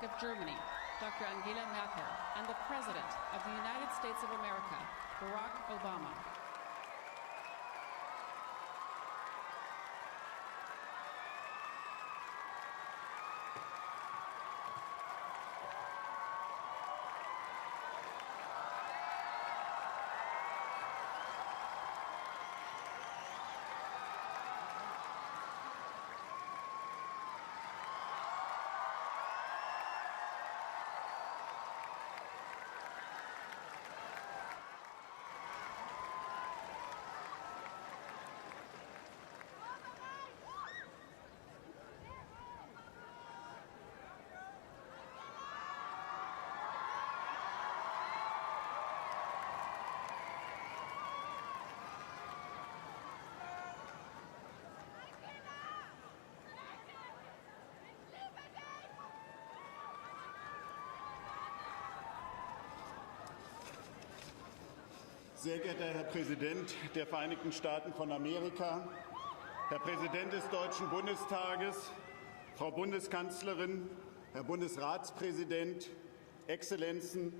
Republic of Germany, Dr. Angela Merkel, and the President of the United States of America, Barack Obama. Sehr geehrter Herr Präsident der Vereinigten Staaten von Amerika, Herr Präsident des Deutschen Bundestages, Frau Bundeskanzlerin, Herr Bundesratspräsident, Exzellenzen,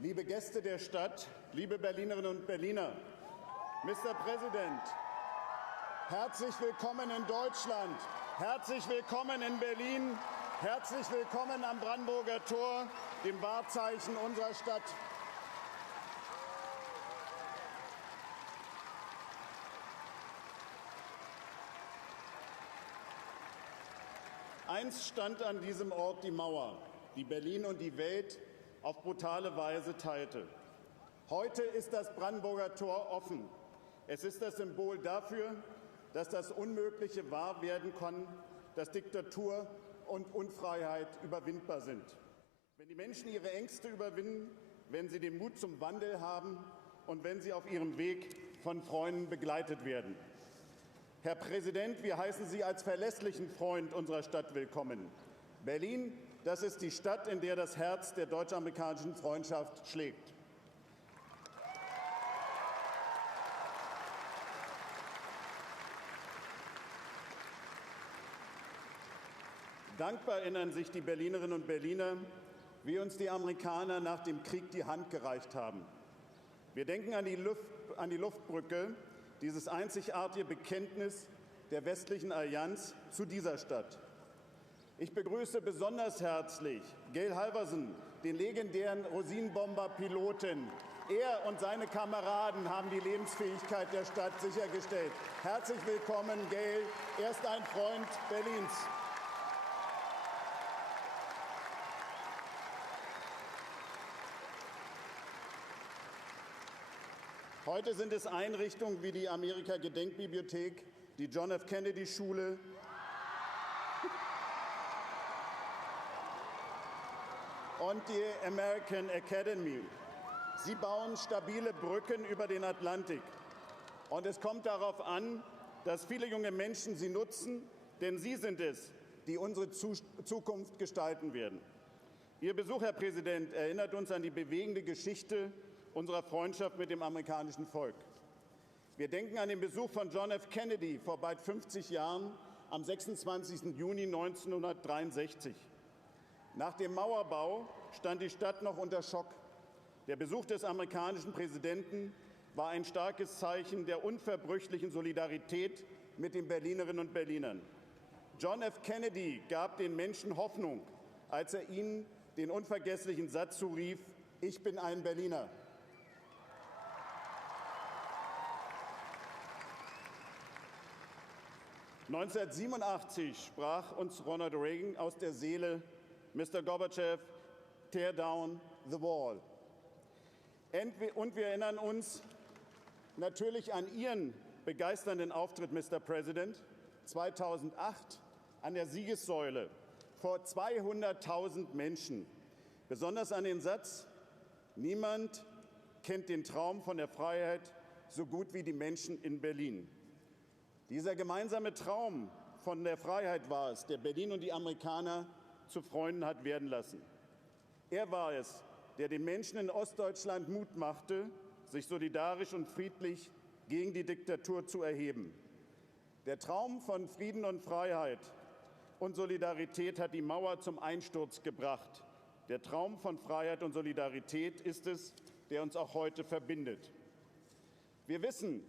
liebe Gäste der Stadt, liebe Berlinerinnen und Berliner, Mr. President, herzlich willkommen in Deutschland, herzlich willkommen in Berlin, herzlich willkommen am Brandenburger Tor, dem Wahrzeichen unserer Stadt. Einst stand an diesem Ort die Mauer, die Berlin und die Welt auf brutale Weise teilte. Heute ist das Brandenburger Tor offen. Es ist das Symbol dafür, dass das Unmögliche wahr werden kann, dass Diktatur und Unfreiheit überwindbar sind. Wenn die Menschen ihre Ängste überwinden, wenn sie den Mut zum Wandel haben und wenn sie auf ihrem Weg von Freunden begleitet werden. Herr Präsident, wir heißen Sie als verlässlichen Freund unserer Stadt willkommen. Berlin, das ist die Stadt, in der das Herz der deutsch-amerikanischen Freundschaft schlägt. Dankbar erinnern sich die Berlinerinnen und Berliner, wie uns die Amerikaner nach dem Krieg die Hand gereicht haben. Wir denken an die Luftbrücke, dieses einzigartige Bekenntnis der westlichen Allianz zu dieser Stadt. Ich begrüße besonders herzlich Gail Halvorsen, den legendären Rosinenbomber-Piloten. Er und seine Kameraden haben die Lebensfähigkeit der Stadt sichergestellt. Herzlich willkommen, Gail. Er ist ein Freund Berlins. Heute sind es Einrichtungen wie die Amerika-Gedenkbibliothek, die John F. Kennedy-Schule und die American Academy. Sie bauen stabile Brücken über den Atlantik. Und es kommt darauf an, dass viele junge Menschen sie nutzen, denn sie sind es, die unsere Zukunft gestalten werden. Ihr Besuch, Herr Präsident, erinnert uns an die bewegende Geschichte unserer Freundschaft mit dem amerikanischen Volk. Wir denken an den Besuch von John F. Kennedy vor bald 50 Jahren am 26. Juni 1963. Nach dem Mauerbau stand die Stadt noch unter Schock. Der Besuch des amerikanischen Präsidenten war ein starkes Zeichen der unverbrüchlichen Solidarität mit den Berlinerinnen und Berlinern. John F. Kennedy gab den Menschen Hoffnung, als er ihnen den unvergesslichen Satz zurief: Ich bin ein Berliner. (1987) sprach uns Ronald Reagan aus der Seele: Mr. Gorbatschow, tear down the wall. Und wir erinnern uns natürlich an Ihren begeisternden Auftritt, Mr. President, 2008 an der Siegessäule vor 200.000 Menschen. Besonders an den Satz: Niemand kennt den Traum von der Freiheit so gut wie die Menschen in Berlin. Dieser gemeinsame Traum von der Freiheit war es, der Berlin und die Amerikaner zu Freunden hat werden lassen. Er war es, der den Menschen in Ostdeutschland Mut machte, sich solidarisch und friedlich gegen die Diktatur zu erheben. Der Traum von Frieden und Freiheit und Solidarität hat die Mauer zum Einsturz gebracht. Der Traum von Freiheit und Solidarität ist es, der uns auch heute verbindet. Wir wissen,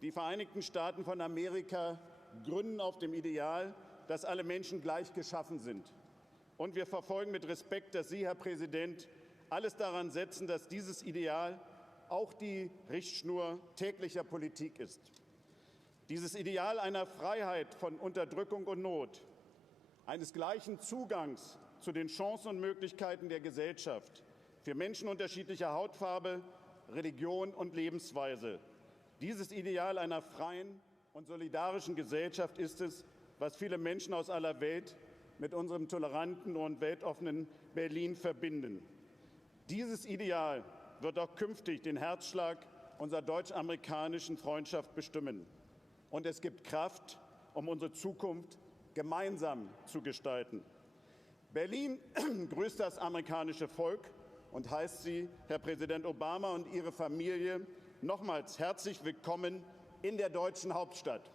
die Vereinigten Staaten von Amerika gründen auf dem Ideal, dass alle Menschen gleich geschaffen sind. Und wir verfolgen mit Respekt, dass Sie, Herr Präsident, alles daran setzen, dass dieses Ideal auch die Richtschnur täglicher Politik ist. Dieses Ideal einer Freiheit von Unterdrückung und Not, eines gleichen Zugangs zu den Chancen und Möglichkeiten der Gesellschaft für Menschen unterschiedlicher Hautfarbe, Religion und Lebensweise. Dieses Ideal einer freien und solidarischen Gesellschaft ist es, was viele Menschen aus aller Welt mit unserem toleranten und weltoffenen Berlin verbinden. Dieses Ideal wird auch künftig den Herzschlag unserer deutsch-amerikanischen Freundschaft bestimmen. Und es gibt Kraft, um unsere Zukunft gemeinsam zu gestalten. Berlin grüßt das amerikanische Volk und heißt Sie, Herr Präsident Obama und Ihre Familie, nochmals herzlich willkommen in der deutschen Hauptstadt.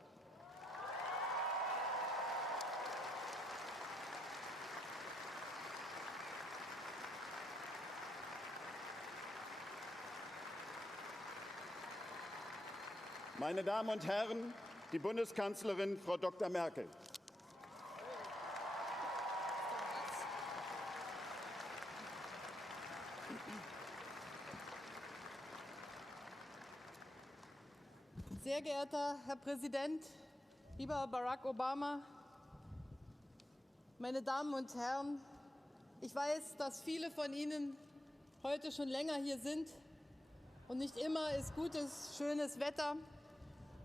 Meine Damen und Herren, die Bundeskanzlerin Frau Dr. Merkel. Sehr geehrter Herr Präsident, lieber Barack Obama, meine Damen und Herren, ich weiß, dass viele von Ihnen heute schon länger hier sind und nicht immer ist gutes, schönes Wetter.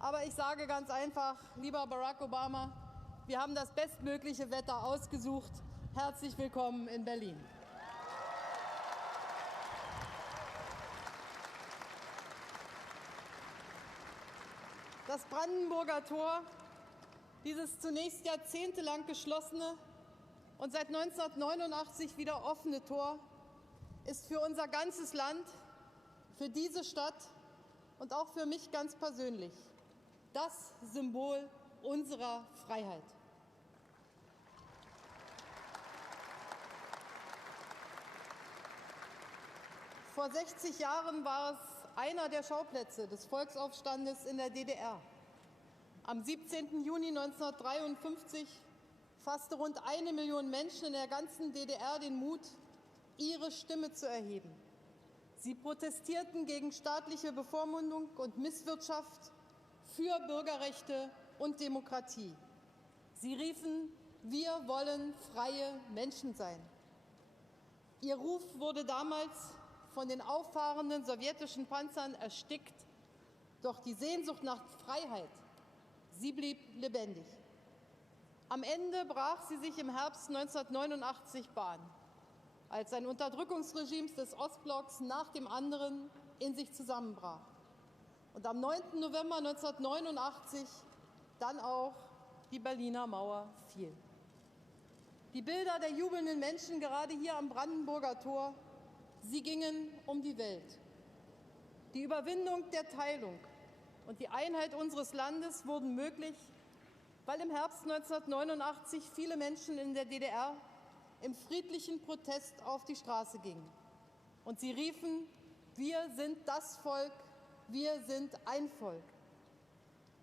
Aber ich sage ganz einfach, lieber Barack Obama, wir haben das bestmögliche Wetter ausgesucht. Herzlich willkommen in Berlin. Das Brandenburger Tor, dieses zunächst jahrzehntelang geschlossene und seit 1989 wieder offene Tor, ist für unser ganzes Land, für diese Stadt und auch für mich ganz persönlich das Symbol unserer Freiheit. Vor 60 Jahren war es einer der Schauplätze des Volksaufstandes in der DDR. Am 17. Juni 1953 fasste rund 1 Million Menschen in der ganzen DDR den Mut, ihre Stimme zu erheben. Sie protestierten gegen staatliche Bevormundung und Misswirtschaft, für Bürgerrechte und Demokratie. Sie riefen, wir wollen freie Menschen sein. Ihr Ruf wurde damals von den auffahrenden sowjetischen Panzern erstickt, doch die Sehnsucht nach Freiheit, sie blieb lebendig. Am Ende brach sie sich im Herbst 1989 Bahn, als ein Unterdrückungsregime des Ostblocks nach dem anderen in sich zusammenbrach. Und am 9. November 1989 dann auch die Berliner Mauer fiel. Die Bilder der jubelnden Menschen gerade hier am Brandenburger Tor, sie gingen um die Welt. Die Überwindung der Teilung und die Einheit unseres Landes wurden möglich, weil im Herbst 1989 viele Menschen in der DDR im friedlichen Protest auf die Straße gingen. Und sie riefen, wir sind das Volk, wir sind ein Volk.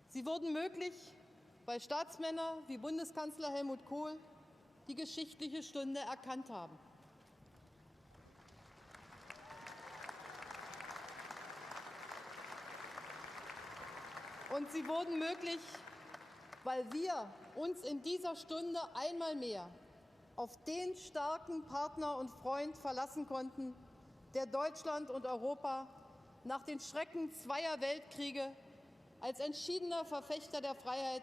Sie wurden möglich, weil Staatsmänner wie Bundeskanzler Helmut Kohl die geschichtliche Stunde erkannt haben. Und sie wurden möglich, weil wir uns in dieser Stunde einmal mehr auf den starken Partner und Freund verlassen konnten, der Deutschland und Europa nach den Schrecken zweier Weltkriege als entschiedener Verfechter der Freiheit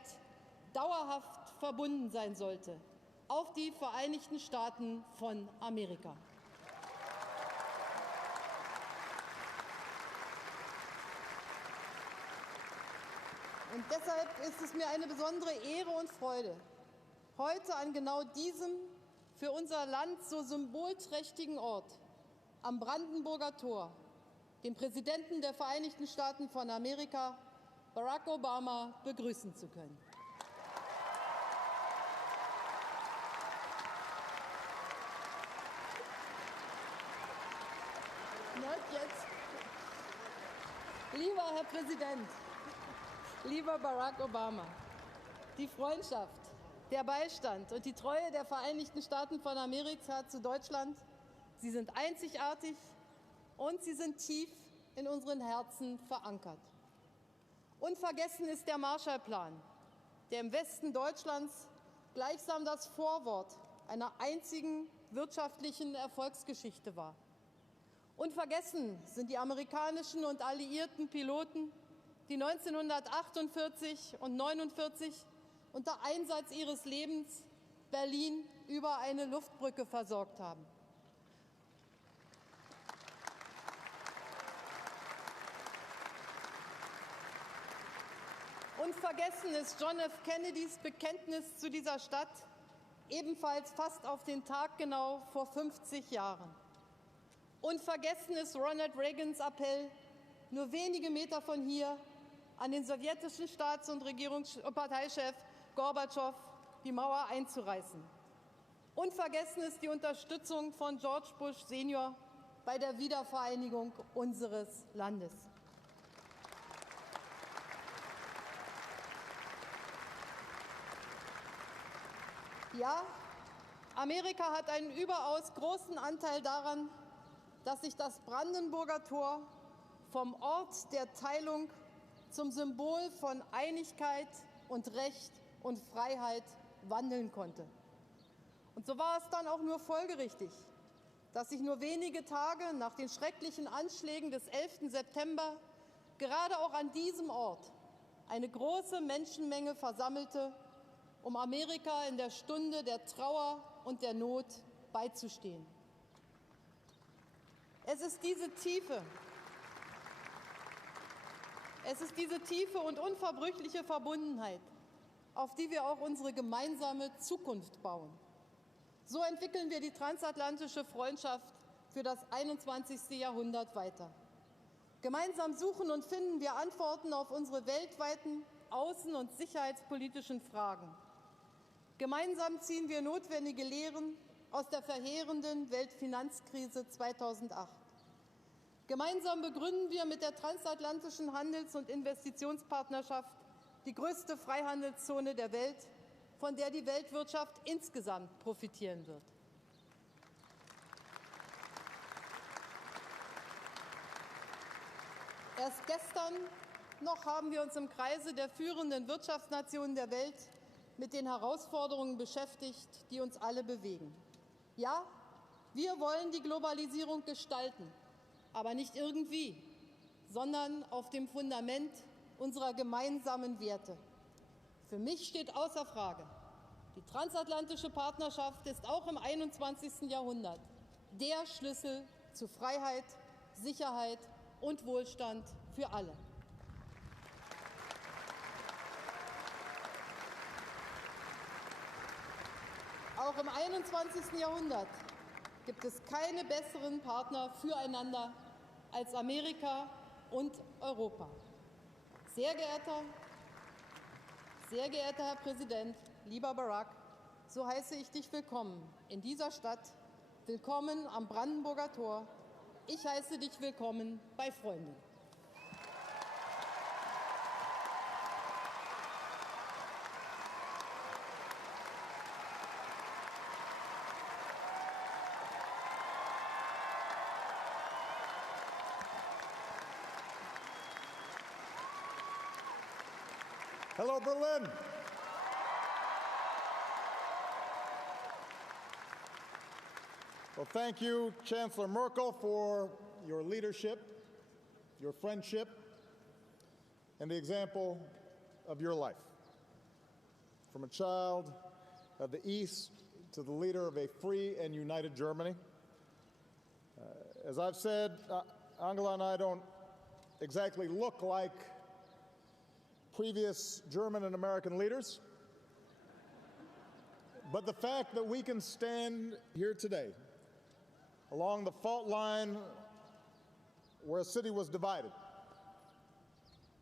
dauerhaft verbunden sein sollte, auf die Vereinigten Staaten von Amerika. Und deshalb ist es mir eine besondere Ehre und Freude, heute an genau diesem für unser Land so symbolträchtigen Ort am Brandenburger Tor den Präsidenten der Vereinigten Staaten von Amerika, Barack Obama, begrüßen zu können. jetzt. Lieber Herr Präsident, lieber Barack Obama, die Freundschaft, der Beistand und die Treue der Vereinigten Staaten von Amerika zu Deutschland, sie sind einzigartig und sie sind tief in unseren Herzen verankert. Unvergessen ist der Marshallplan, der im Westen Deutschlands gleichsam das Vorwort einer einzigen wirtschaftlichen Erfolgsgeschichte war. Unvergessen sind die amerikanischen und alliierten Piloten, die 1948 und 1949 unter Einsatz ihres Lebens Berlin über eine Luftbrücke versorgt haben. Unvergessen ist John F. Kennedys Bekenntnis zu dieser Stadt, ebenfalls fast auf den Tag genau vor 50 Jahren. Unvergessen ist Ronald Reagans Appell, nur wenige Meter von hier, an den sowjetischen Staats- und Parteichef Gorbatschow die Mauer einzureißen. Unvergessen ist die Unterstützung von George Bush Senior bei der Wiedervereinigung unseres Landes. Ja, Amerika hat einen überaus großen Anteil daran, dass sich das Brandenburger Tor vom Ort der Teilung zum Symbol von Einigkeit und Recht und Freiheit wandeln konnte. Und so war es dann auch nur folgerichtig, dass sich nur wenige Tage nach den schrecklichen Anschlägen des 11. September gerade auch an diesem Ort eine große Menschenmenge versammelte, um Amerika in der Stunde der Trauer und der Not beizustehen. Es ist diese tiefe und unverbrüchliche Verbundenheit, auf die wir auch unsere gemeinsame Zukunft bauen. So entwickeln wir die transatlantische Freundschaft für das 21. Jahrhundert weiter. Gemeinsam suchen und finden wir Antworten auf unsere weltweiten außen- und sicherheitspolitischen Fragen. Gemeinsam ziehen wir notwendige Lehren aus der verheerenden Weltfinanzkrise 2008. Gemeinsam begründen wir mit der transatlantischen Handels- und Investitionspartnerschaft die größte Freihandelszone der Welt, von der die Weltwirtschaft insgesamt profitieren wird. Erst gestern noch haben wir uns im Kreise der führenden Wirtschaftsnationen der Welt mit den Herausforderungen beschäftigt, die uns alle bewegen. Ja, wir wollen die Globalisierung gestalten, aber nicht irgendwie, sondern auf dem Fundament unserer gemeinsamen Werte. Für mich steht außer Frage, die transatlantische Partnerschaft ist auch im 21. Jahrhundert der Schlüssel zu Freiheit, Sicherheit und Wohlstand für alle. Auch im 21. Jahrhundert gibt es keine besseren Partner füreinander als Amerika und Europa. Sehr geehrter Herr Präsident, lieber Barack, so heiße ich dich willkommen in dieser Stadt, willkommen am Brandenburger Tor. Ich heiße dich willkommen bei Freunden. Hello, Berlin. Well, thank you, Chancellor Merkel, for your leadership, your friendship, and the example of your life. From a child of the East to the leader of a free and united Germany. As I've said, Angela and I don't exactly look like previous German and American leaders. But the fact that we can stand here today along the fault line where a city was divided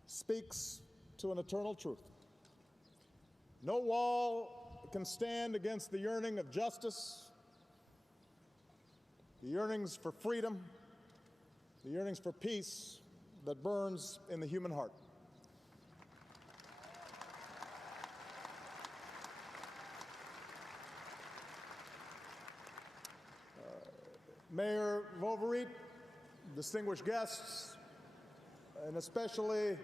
speaks to an eternal truth. No wall can stand against the yearning of justice, the yearnings for freedom, the yearnings for peace that burns in the human heart. Mayor Vovereet, distinguished guests, and especially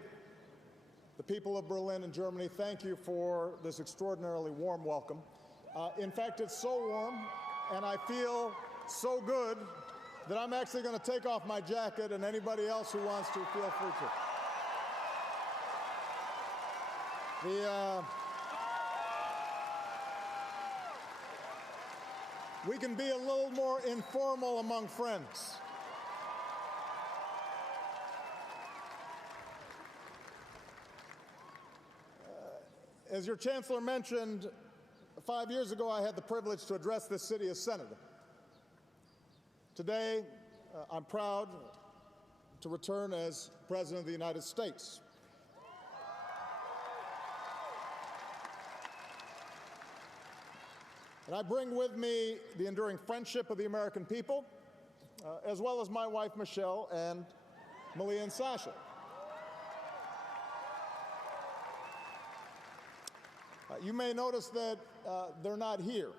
the people of Berlin and Germany, thank you for this extraordinarily warm welcome. In fact, it's so warm, and I feel so good that I'm actually going to take off my jacket, and anybody else who wants to, feel free to. We can be a little more informal among friends. As your chancellor mentioned, 5 years ago I had the privilege to address this city as senator. Today, I'm proud to return as President of the United States. And I bring with me the enduring friendship of the American people, as well as my wife, Michelle, and Malia and Sasha. You may notice that they're not here.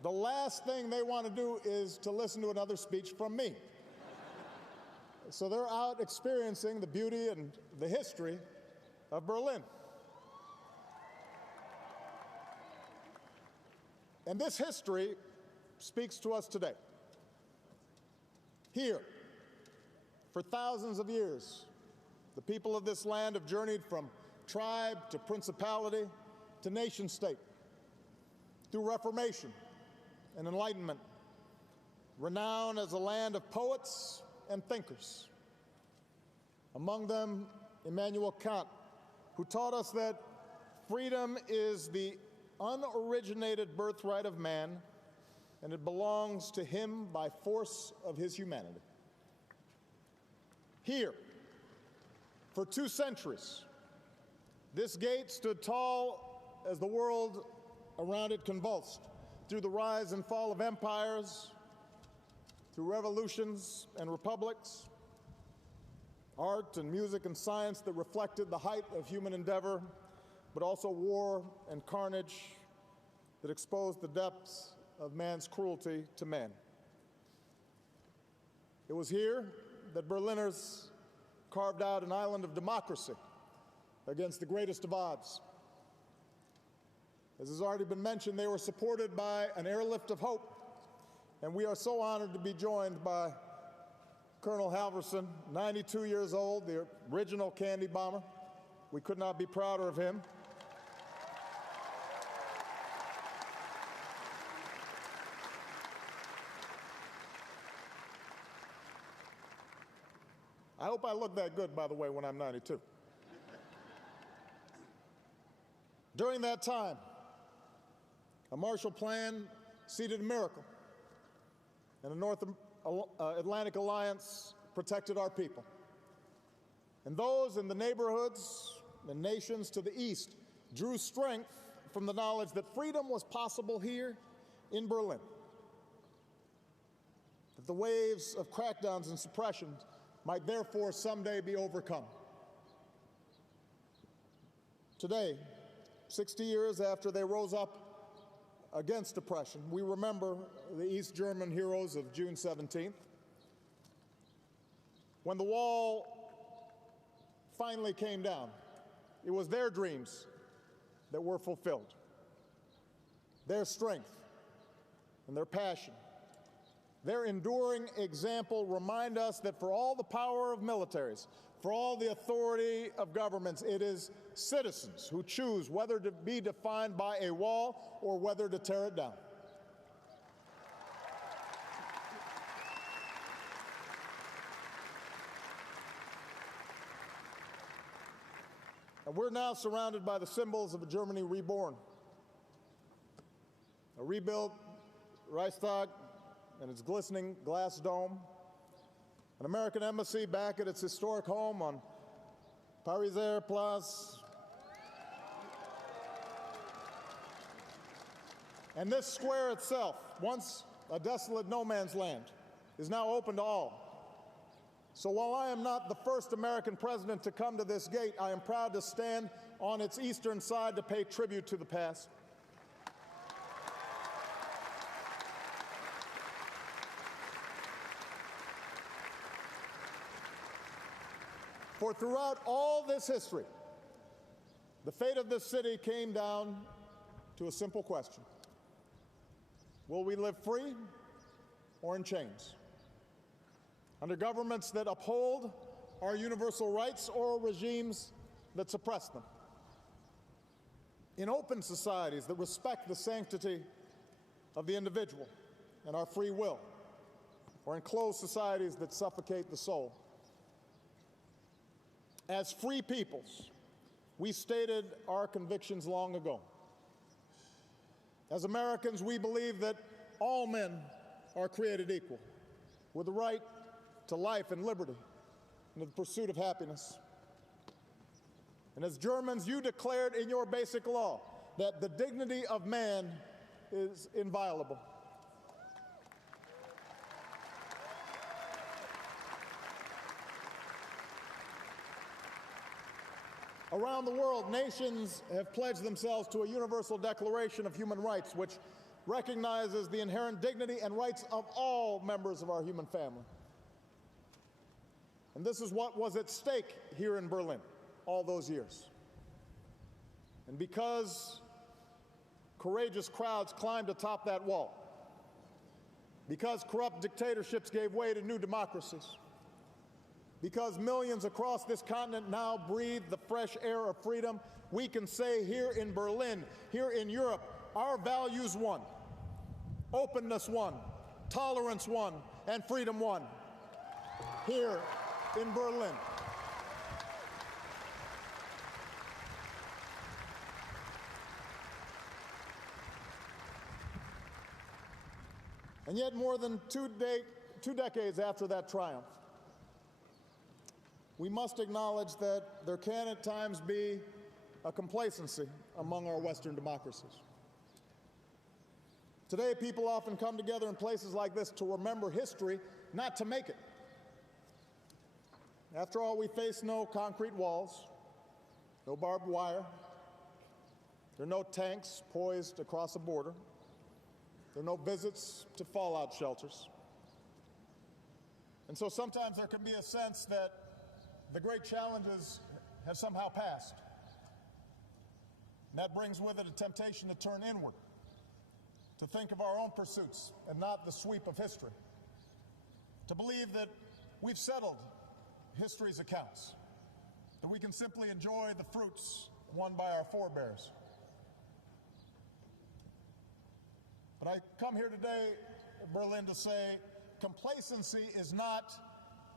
The last thing they want to do is to listen to another speech from me. So they're out experiencing the beauty and the history of Berlin. And this history speaks to us today. Here, for thousands of years, the people of this land have journeyed from tribe to principality to nation state through Reformation and Enlightenment, renowned as a land of poets and thinkers. Among them, Immanuel Kant, who taught us that freedom is the unoriginated birthright of man, and it belongs to him by force of his humanity. Here, for 2 centuries, this gate stood tall as the world around it convulsed, through the rise and fall of empires, through revolutions and republics, art and music and science that reflected the height of human endeavor, but also war and carnage that exposed the depths of man's cruelty to man. It was here that Berliners carved out an island of democracy against the greatest of odds. As has already been mentioned, they were supported by an airlift of hope, and we are so honored to be joined by Colonel Halverson, 92 years old, the original candy bomber. We could not be prouder of him. I hope I look that good, by the way, when I'm 92. During that time, a Marshall Plan seeded a miracle, and a North Atlantic Alliance protected our people. And those in the neighborhoods and nations to the east drew strength from the knowledge that freedom was possible here in Berlin, that the waves of crackdowns and suppressions might therefore someday be overcome. Today, 60 years after they rose up against oppression, we remember the East German heroes of June 17th. When the wall finally came down, it was their dreams that were fulfilled. Their strength and their passion, their enduring example remind us that for all the power of militaries, for all the authority of governments, it is citizens who choose whether to be defined by a wall or whether to tear it down. And we're now surrounded by the symbols of a Germany reborn. A rebuilt Reichstag and its glistening glass dome, an American embassy back at its historic home on Pariser Place, and this square itself, once a desolate no man's land, is now open to all. So while I am not the first American president to come to this gate, I am proud to stand on its eastern side to pay tribute to the past. For throughout all this history, the fate of this city came down to a simple question: will we live free or in chains? Under governments that uphold our universal rights or regimes that suppress them? In open societies that respect the sanctity of the individual and our free will, or in closed societies that suffocate the soul? As free peoples, we stated our convictions long ago. As Americans, we believe that all men are created equal, with the right to life and liberty and the pursuit of happiness. And as Germans, you declared in your basic law that the dignity of man is inviolable. Around the world, nations have pledged themselves to a universal declaration of human rights, which recognizes the inherent dignity and rights of all members of our human family. And this is what was at stake here in Berlin all those years. And because courageous crowds climbed atop that wall, because corrupt dictatorships gave way to new democracies, because millions across this continent now breathe the fresh air of freedom, we can say here in Berlin, here in Europe, our values won. Openness won, tolerance won, and freedom won. Here in Berlin. And yet, more than two decades after that triumph, we must acknowledge that there can at times be a complacency among our Western democracies. Today, people often come together in places like this to remember history, not to make it. After all, we face no concrete walls, no barbed wire. There are no tanks poised across a border. There are no visits to fallout shelters. And so sometimes there can be a sense that the great challenges have somehow passed. And that brings with it a temptation to turn inward, to think of our own pursuits and not the sweep of history, to believe that we've settled history's accounts, that we can simply enjoy the fruits won by our forebears. But I come here today, Berlin, to say complacency is not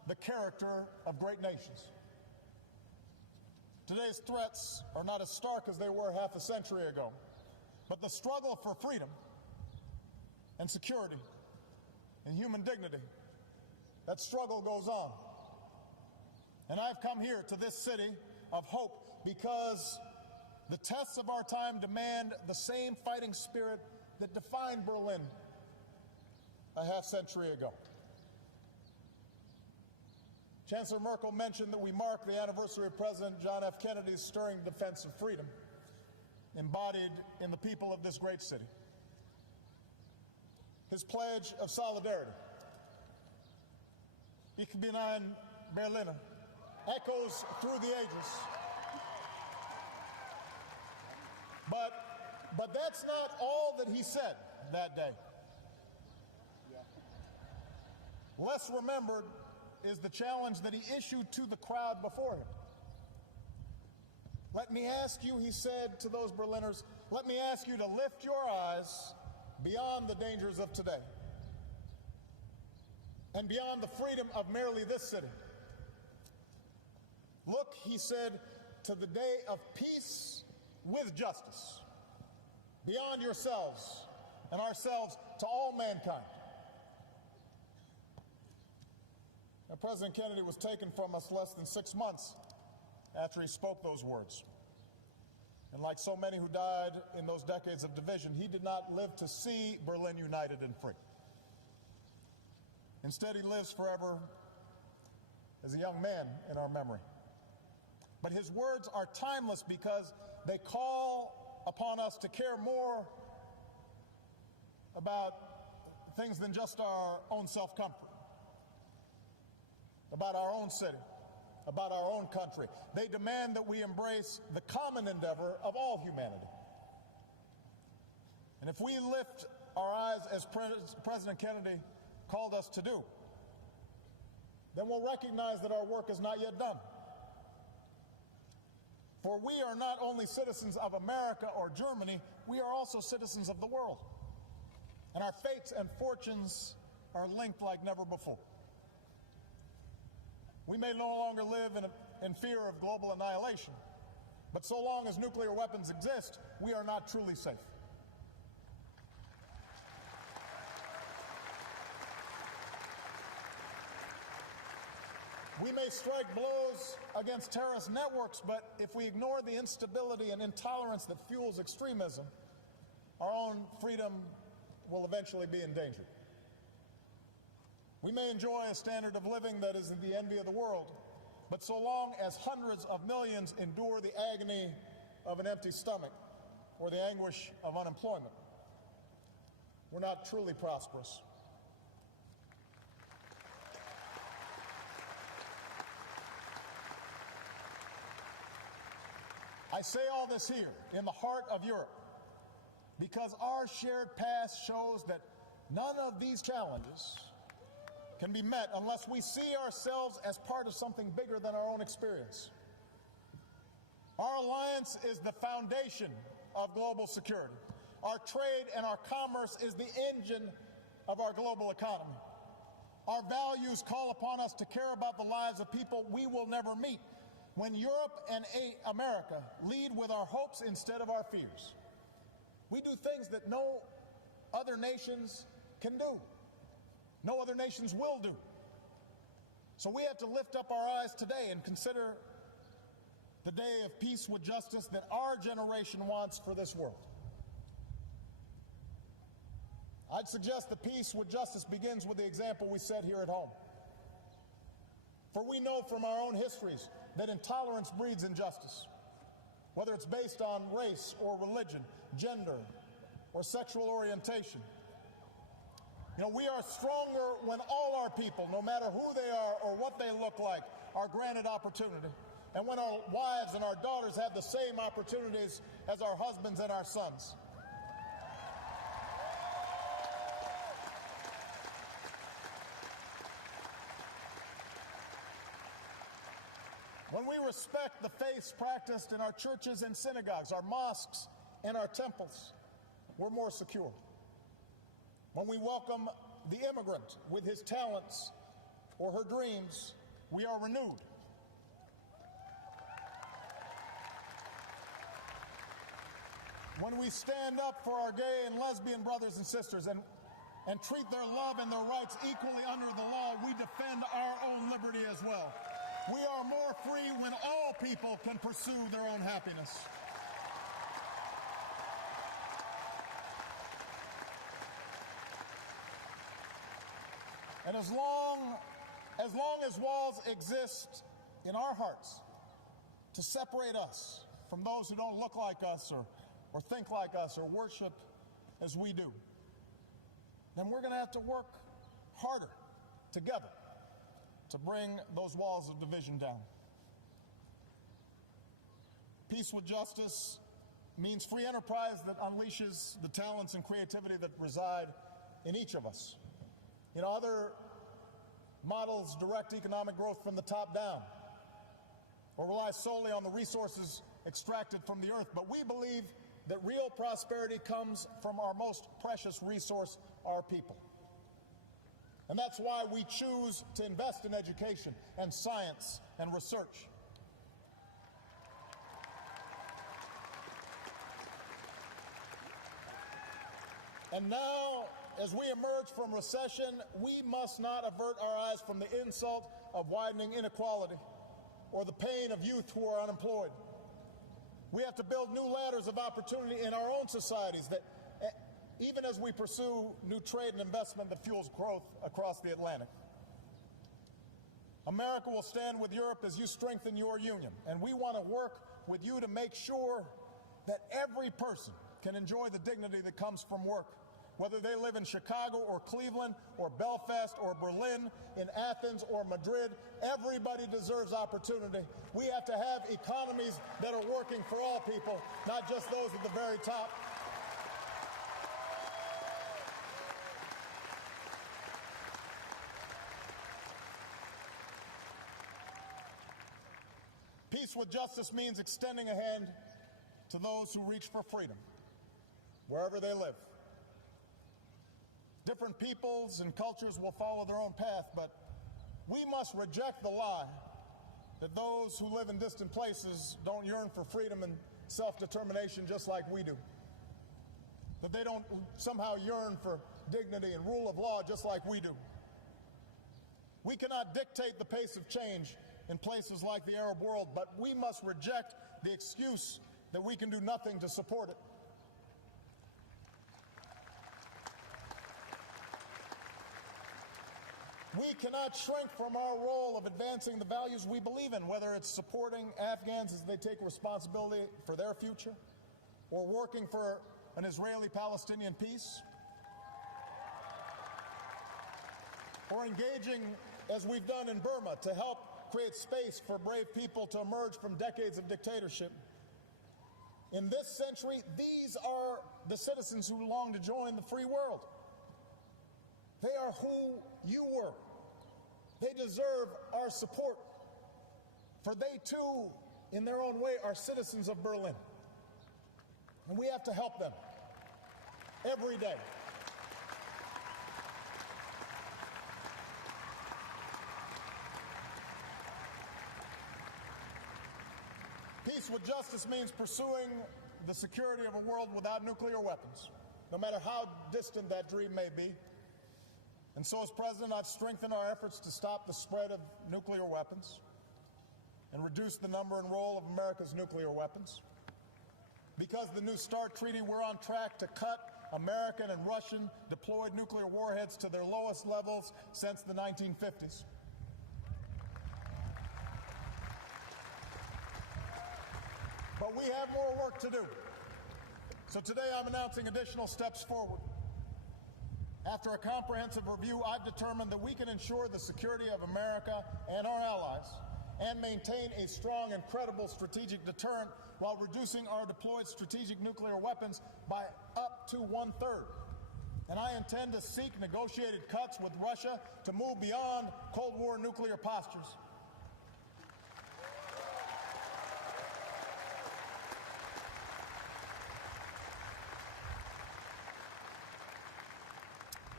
the character of great nations. Today's threats are not as stark as they were half a century ago, but the struggle for freedom and security and human dignity, that struggle goes on. And I've come here to this city of hope because the tests of our time demand the same fighting spirit that defined Berlin a half century ago. Chancellor Merkel mentioned that we mark the anniversary of President John F. Kennedy's stirring defense of freedom, embodied in the people of this great city. His pledge of solidarity, Ich bin ein Berliner, echoes through the ages. But that's not all that he said that day. Less remembered is the challenge that he issued to the crowd before him. Let me ask you, he said to those Berliners, let me ask you to lift your eyes beyond the dangers of today and beyond the freedom of merely this city. Look, he said, to the day of peace with justice, beyond yourselves and ourselves to all mankind. Now, President Kennedy was taken from us less than 6 months after he spoke those words. And like so many who died in those decades of division, he did not live to see Berlin united and free. Instead, he lives forever as a young man in our memory. But his words are timeless because they call upon us to care more about things than just our own self-comfort, about our own city, about our own country. They demand that we embrace the common endeavor of all humanity. And if we lift our eyes as President Kennedy called us to do, then we'll recognize that our work is not yet done. For we are not only citizens of America or Germany, we are also citizens of the world. And our fates and fortunes are linked like never before. We may no longer live in fear of global annihilation, but so long as nuclear weapons exist, we are not truly safe. We may strike blows against terrorist networks, but if we ignore the instability and intolerance that fuels extremism, our own freedom will eventually be in danger. We may enjoy a standard of living that is the envy of the world, but so long as hundreds of millions endure the agony of an empty stomach or the anguish of unemployment, we're not truly prosperous. I say all this here, in the heart of Europe, because our shared past shows that none of these challenges can be met unless we see ourselves as part of something bigger than our own experience. Our alliance is the foundation of global security. Our trade and our commerce is the engine of our global economy. Our values call upon us to care about the lives of people we will never meet. When Europe and America lead with our hopes instead of our fears, we do things that no other nations can do. No other nations will do. So we have to lift up our eyes today and consider the day of peace with justice that our generation wants for this world. I'd suggest that peace with justice begins with the example we set here at home. For we know from our own histories that intolerance breeds injustice, whether it's based on race or religion, gender, or sexual orientation. You know, we are stronger when all our people, no matter who they are or what they look like, are granted opportunity. And when our wives and our daughters have the same opportunities as our husbands and our sons. When we respect the faiths practiced in our churches and synagogues, our mosques and our temples, we're more secure. When we welcome the immigrant with his talents or her dreams, we are renewed. When we stand up for our gay and lesbian brothers and sisters and treat their love and their rights equally under the law, we defend our own liberty as well. We are more free when all people can pursue their own happiness. And as long as walls exist in our hearts to separate us from those who don't look like us or think like us or worship as we do, then we're going to have to work harder together to bring those walls of division down. Peace with justice means free enterprise that unleashes the talents and creativity that reside in each of us. You know, other models direct economic growth from the top down or rely solely on the resources extracted from the earth. But we believe that real prosperity comes from our most precious resource, our people. And that's why we choose to invest in education and science and research. And now, as we emerge from recession, we must not avert our eyes from the insult of widening inequality or the pain of youth who are unemployed. We have to build new ladders of opportunity in our own societies that, even as we pursue new trade and investment that fuels growth across the Atlantic. America will stand with Europe as you strengthen your union, and we want to work with you to make sure that every person can enjoy the dignity that comes from work, whether they live in Chicago or Cleveland or Belfast or Berlin, in Athens or Madrid. Everybody deserves opportunity. We have to have economies that are working for all people, not just those at the very top. Peace with justice means extending a hand to those who reach for freedom, wherever they live. Different peoples and cultures will follow their own path, but we must reject the lie that those who live in distant places don't yearn for freedom and self-determination just like we do. That they don't somehow yearn for dignity and rule of law just like we do. We cannot dictate the pace of change in places like the Arab world, but we must reject the excuse that we can do nothing to support it. We cannot shrink from our role of advancing the values we believe in, whether it's supporting Afghans as they take responsibility for their future, or working for an Israeli-Palestinian peace, or engaging, as we've done in Burma, to help create space for brave people to emerge from decades of dictatorship. In this century, these are the citizens who long to join the free world. They are who you were. They deserve our support, for they too, in their own way, are citizens of Berlin. And we have to help them every day. Peace with justice means pursuing the security of a world without nuclear weapons, no matter how distant that dream may be. And so, as President, I've strengthened our efforts to stop the spread of nuclear weapons and reduce the number and role of America's nuclear weapons. Because of the New START Treaty, we're on track to cut American and Russian deployed nuclear warheads to their lowest levels since the 1950s. But we have more work to do. So today I'm announcing additional steps forward. After a comprehensive review, I've determined that we can ensure the security of America and our allies and maintain a strong and credible strategic deterrent while reducing our deployed strategic nuclear weapons by up to 1/3. And I intend to seek negotiated cuts with Russia to move beyond Cold War nuclear postures.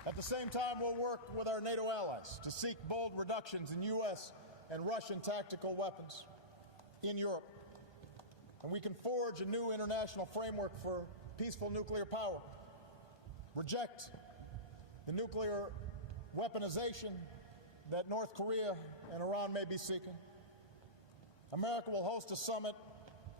At the same time, we'll work with our NATO allies to seek bold reductions in U.S. and Russian tactical weapons in Europe. And we can forge a new international framework for peaceful nuclear power, reject the nuclear weaponization that North Korea and Iran may be seeking. America will host a summit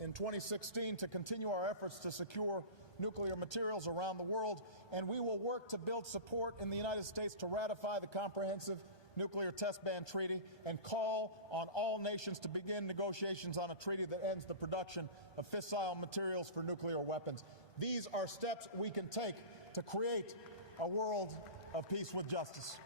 in 2016 to continue our efforts to secure nuclear materials around the world, and we will work to build support in the United States to ratify the Comprehensive Nuclear Test Ban Treaty and call on all nations to begin negotiations on a treaty that ends the production of fissile materials for nuclear weapons. These are steps we can take to create a world of peace with justice.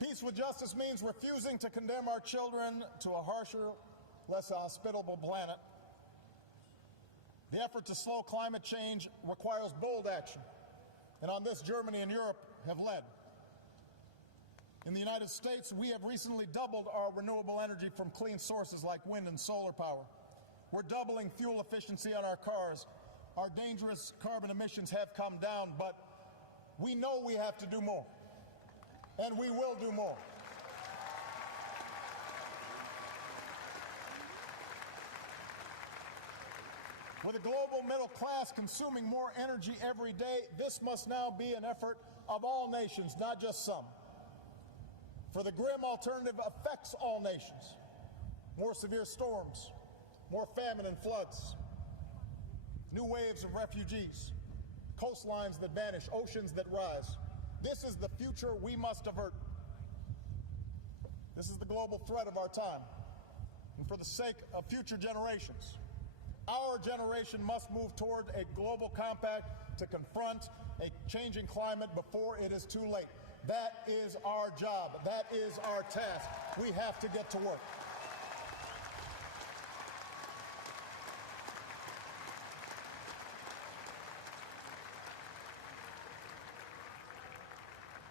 Peace with justice means refusing to condemn our children to a harsher, less hospitable planet. The effort to slow climate change requires bold action, and on this, Germany and Europe have led. In the United States, we have recently doubled our renewable energy from clean sources like wind and solar power. We're doubling fuel efficiency on our cars. Our dangerous carbon emissions have come down, but we know we have to do more. And we will do more. With a global middle class consuming more energy every day, this must now be an effort of all nations, not just some. For the grim alternative affects all nations. More severe storms, more famine and floods, new waves of refugees, coastlines that vanish, oceans that rise. This is the future we must avert. This is the global threat of our time. And for the sake of future generations, our generation must move toward a global compact to confront a changing climate before it is too late. That is our job. That is our task. We have to get to work.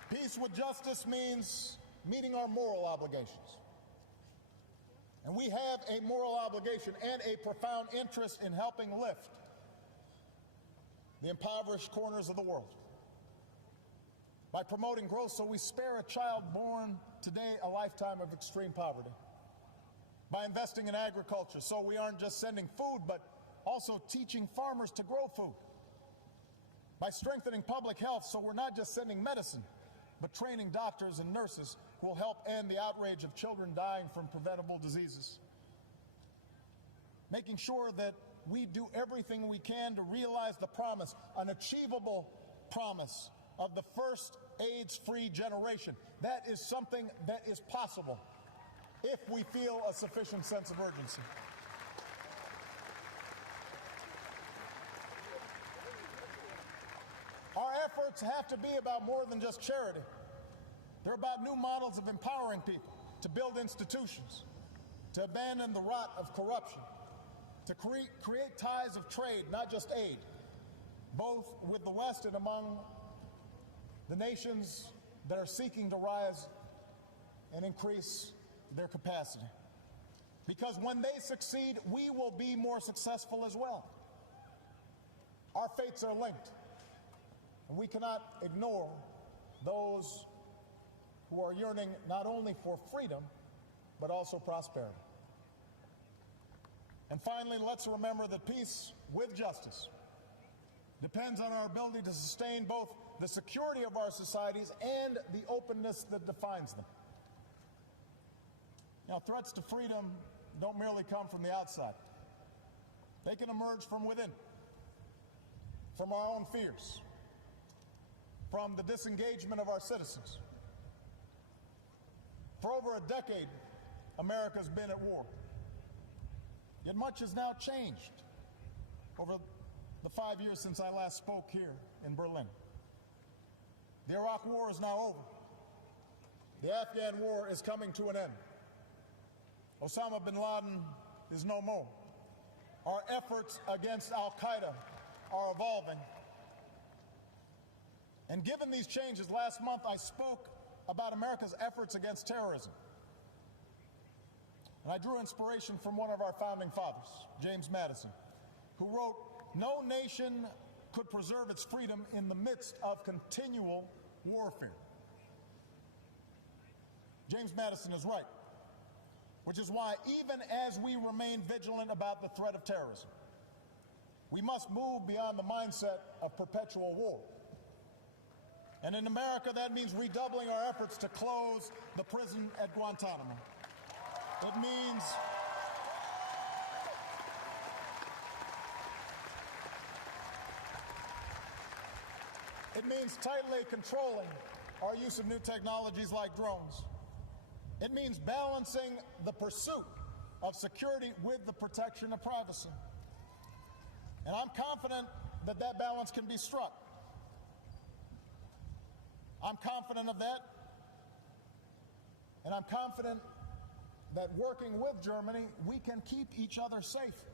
Peace with justice means meeting our moral obligations. And we have a moral obligation and a profound interest in helping lift the impoverished corners of the world by promoting growth so we spare a child born today a lifetime of extreme poverty, by investing in agriculture so we aren't just sending food but also teaching farmers to grow food, by strengthening public health so we're not just sending medicine but training doctors and nurses who will help end the outrage of children dying from preventable diseases. Making sure that we do everything we can to realize the promise, an achievable promise of the first AIDS-free generation. That is something that is possible if we feel a sufficient sense of urgency. Our efforts have to be about more than just charity. They're about new models of empowering people to build institutions, to abandon the rot of corruption, to create ties of trade, not just aid, both with the West and among the nations that are seeking to rise and increase their capacity. Because when they succeed, we will be more successful as well. Our fates are linked. And we cannot ignore those who are yearning not only for freedom, but also prosperity. And finally, let's remember that peace with justice depends on our ability to sustain both the security of our societies and the openness that defines them. Now, threats to freedom don't merely come from the outside. They can emerge from within, from our own fears, from the disengagement of our citizens. For over a decade, America's been at war. Yet much has now changed over the 5 years since I last spoke here in Berlin. The Iraq War is now over. The Afghan War is coming to an end. Osama bin Laden is no more. Our efforts against Al-Qaeda are evolving. And given these changes, last month I spoke about America's efforts against terrorism. And I drew inspiration from one of our founding fathers, James Madison, who wrote, "No nation could preserve its freedom in the midst of continual warfare." James Madison is right, which is why even as we remain vigilant about the threat of terrorism, we must move beyond the mindset of perpetual war. And in America, that means redoubling our efforts to close the prison at Guantanamo. It means tightly controlling our use of new technologies like drones. It means balancing the pursuit of security with the protection of privacy. And I'm confident that that balance can be struck. I'm confident of that. And I'm confident that working with Germany, we can keep each other safe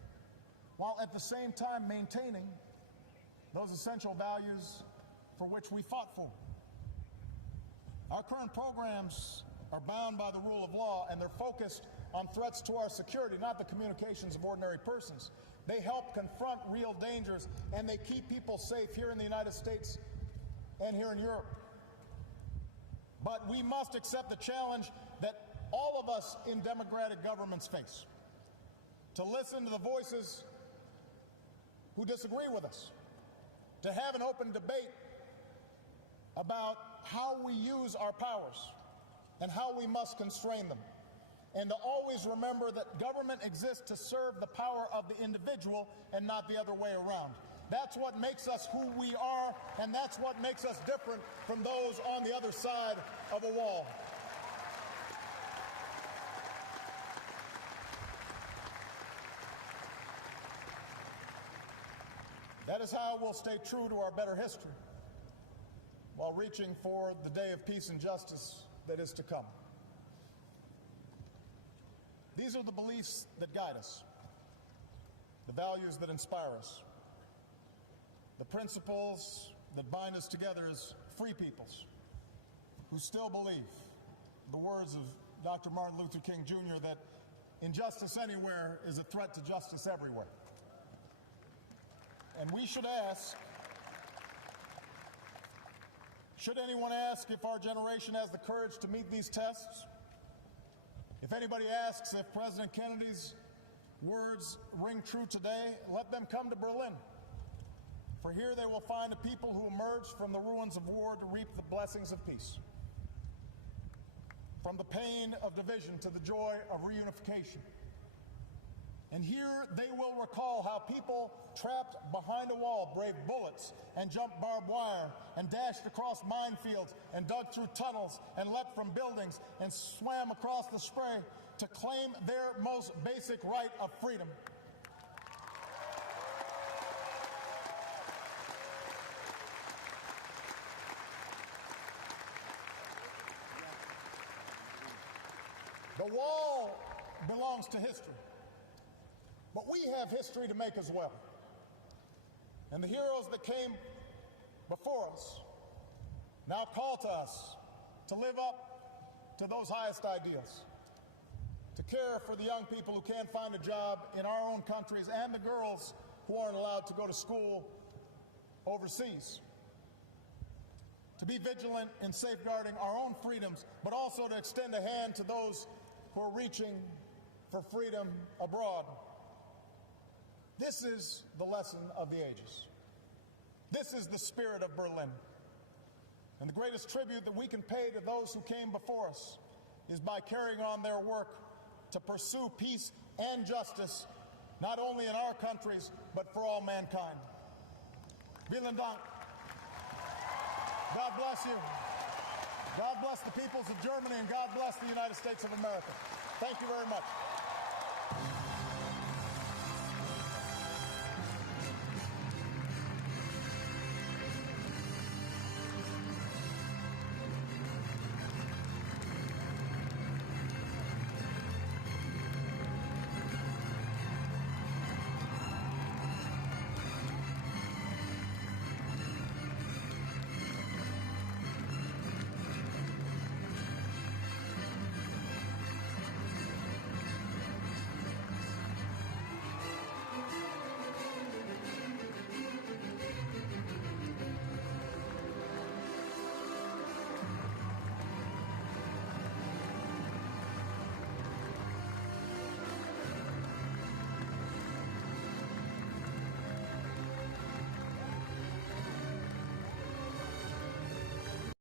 while at the same time maintaining those essential values for which we fought for. Our current programs are bound by the rule of law, and they're focused on threats to our security, not the communications of ordinary persons. They help confront real dangers, and they keep people safe here in the United States and here in Europe. But we must accept the challenge that all of us in democratic governments face, to listen to the voices who disagree with us, to have an open debate about how we use our powers and how we must constrain them. and to always remember that government exists to serve the power of the individual and not the other way around. That's what makes us who we are, and that's what makes us different from those on the other side of a wall. That is how we'll stay true to our better history while reaching for the day of peace and justice that is to come. These are the beliefs that guide us, the values that inspire us, the principles that bind us together as free peoples who still believe the words of Dr. Martin Luther King Jr. that injustice anywhere is a threat to justice everywhere. And we should ask, should anyone ask if our generation has the courage to meet these tests? If anybody asks if President Kennedy's words ring true today, let them come to Berlin. For here they will find a people who emerged from the ruins of war to reap the blessings of peace. From the pain of division to the joy of reunification. And here they will recall how people trapped behind a wall braved bullets and jumped barbed wire and dashed across minefields and dug through tunnels and leapt from buildings and swam across the spray to claim their most basic right of freedom. The wall belongs to history. But we have history to make as well. And the heroes that came before us now call to us to live up to those highest ideals, to care for the young people who can't find a job in our own countries and the girls who aren't allowed to go to school overseas, to be vigilant in safeguarding our own freedoms, but also to extend a hand to those who are reaching for freedom abroad. This is the lesson of the ages. This is the spirit of Berlin. And the greatest tribute that we can pay to those who came before us is by carrying on their work to pursue peace and justice, not only in our countries, but for all mankind. Vielen Dank. God bless you. God bless the peoples of Germany, and God bless the United States of America. Thank you very much.